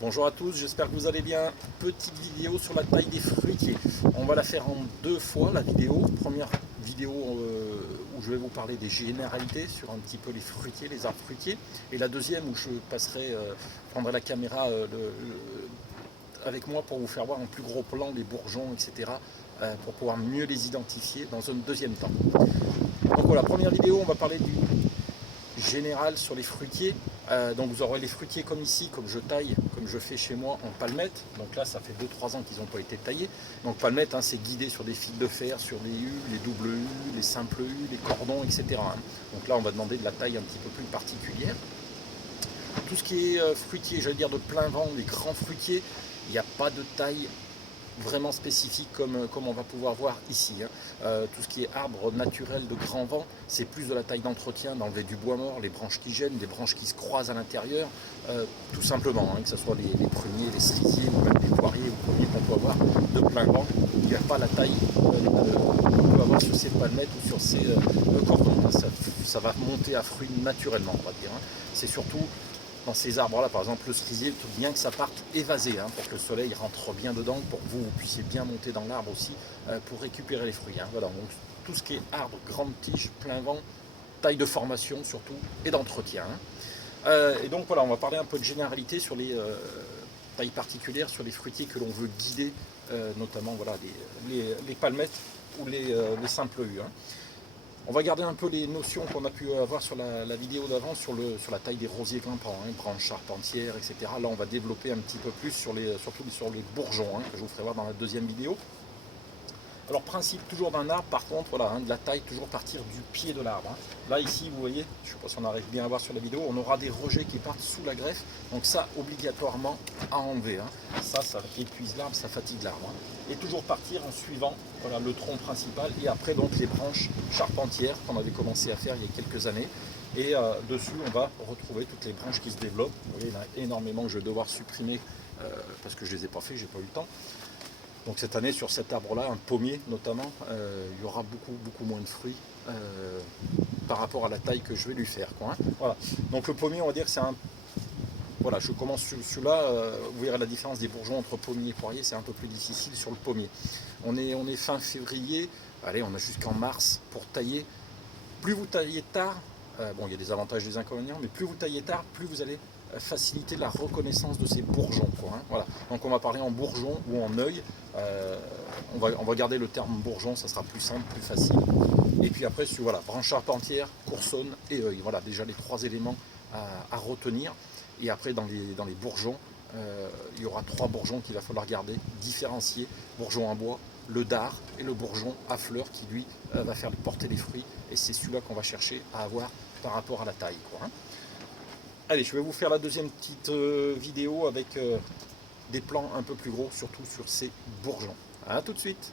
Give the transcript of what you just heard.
Bonjour à tous, j'espère que vous allez bien. Petite vidéo sur la taille des fruitiers. On va la faire en deux fois la vidéo. Première vidéo où je vais vous parler des généralités sur un petit peu les fruitiers, les arbres fruitiers. Et la deuxième où je passerai, prendrai la caméra avec moi pour vous faire voir en plus gros plan les bourgeons, etc. Pour pouvoir mieux les identifier dans un deuxième temps. Donc voilà, première vidéo, on va parler du général sur les fruitiers. Donc vous aurez les fruitiers comme ici, comme je taille, comme je fais chez moi en palmette. Donc là, ça fait 2-3 ans qu'ils n'ont pas été taillés. Donc palmette, c'est guidé sur des fils de fer, sur les U, les double U, les simples U, les cordons, etc. Donc là, on va demander de la taille un petit peu plus particulière. Tout ce qui est fruitier, j'allais dire de plein vent, les grands fruitiers, il n'y a pas de taille vraiment spécifique comme on va pouvoir voir ici. Tout ce qui est arbre naturel de grand vent, c'est plus de la taille d'entretien, d'enlever du bois mort, les branches qui gênent, les branches qui se croisent à l'intérieur, tout simplement, que ce soit les pruniers, les cerisiers, ou même les poiriers ou pommiers qu'on peut avoir de plein vent. Il n'y a pas la taille qu'on peut avoir sur ces palmettes ou sur ces cordons. Ça va monter à fruits naturellement, on va dire. C'est surtout dans ces arbres-là, par exemple le cerisier, tout bien que ça parte évasé, pour que le soleil rentre bien dedans, pour que vous puissiez bien monter dans l'arbre aussi, pour récupérer les fruits. Voilà, donc tout ce qui est arbre, grande tige, plein vent, taille de formation surtout, et d'entretien. Et donc voilà, on va parler un peu de généralité sur les tailles particulières, sur les fruitiers que l'on veut guider, notamment voilà, les palmettes ou les simples U. On va garder un peu les notions qu'on a pu avoir sur la vidéo d'avant, sur la taille des rosiers grimpants, branches charpentières, etc. Là, on va développer un petit peu plus, surtout sur les bourgeons, que je vous ferai voir dans la deuxième vidéo. Alors, principe toujours d'un arbre, par contre, voilà, de la taille, toujours partir du pied de l'arbre. Là, ici, vous voyez, je ne sais pas si on arrive bien à voir sur la vidéo, on aura des rejets qui partent sous la greffe. Donc ça, obligatoirement, à enlever. Ça épuise l'arbre, ça fatigue l'arbre. Et toujours partir en suivant voilà, le tronc principal et après, donc, les branches charpentières qu'on avait commencé à faire il y a quelques années. Et dessus, on va retrouver toutes les branches qui se développent. Vous voyez, il y en a énormément que je vais devoir supprimer parce que je ne les ai pas fait, j'ai pas eu le temps. Donc cette année, sur cet arbre-là, un pommier notamment, il y aura beaucoup moins de fruits par rapport à la taille que je vais lui faire. Voilà. Donc le pommier, on va dire que c'est un... Voilà, je commence sur celui-là, vous verrez la différence des bourgeons entre pommier et poirier, c'est un peu plus difficile sur le pommier. On est fin février, allez, on a jusqu'en mars pour tailler. Plus vous taillez tard, bon, il y a des avantages et des inconvénients, mais plus vous taillez tard, plus vous allez faciliter la reconnaissance de ces bourgeons. Voilà. Donc on va parler en bourgeon ou en œil. On va garder le terme bourgeon, ça sera plus simple, plus facile. Et puis après, voilà, branche charpentière, coursonne et œil. Voilà déjà les trois éléments à retenir. Et après, dans les bourgeons, il y aura trois bourgeons qu'il va falloir garder, différencier. Bourgeon en bois, le dard et le bourgeon à fleurs qui lui va faire porter les fruits. Et c'est celui-là qu'on va chercher à avoir par rapport à la taille. Allez, je vais vous faire la deuxième petite vidéo avec des plans un peu plus gros, surtout sur ces bourgeons. A tout de suite.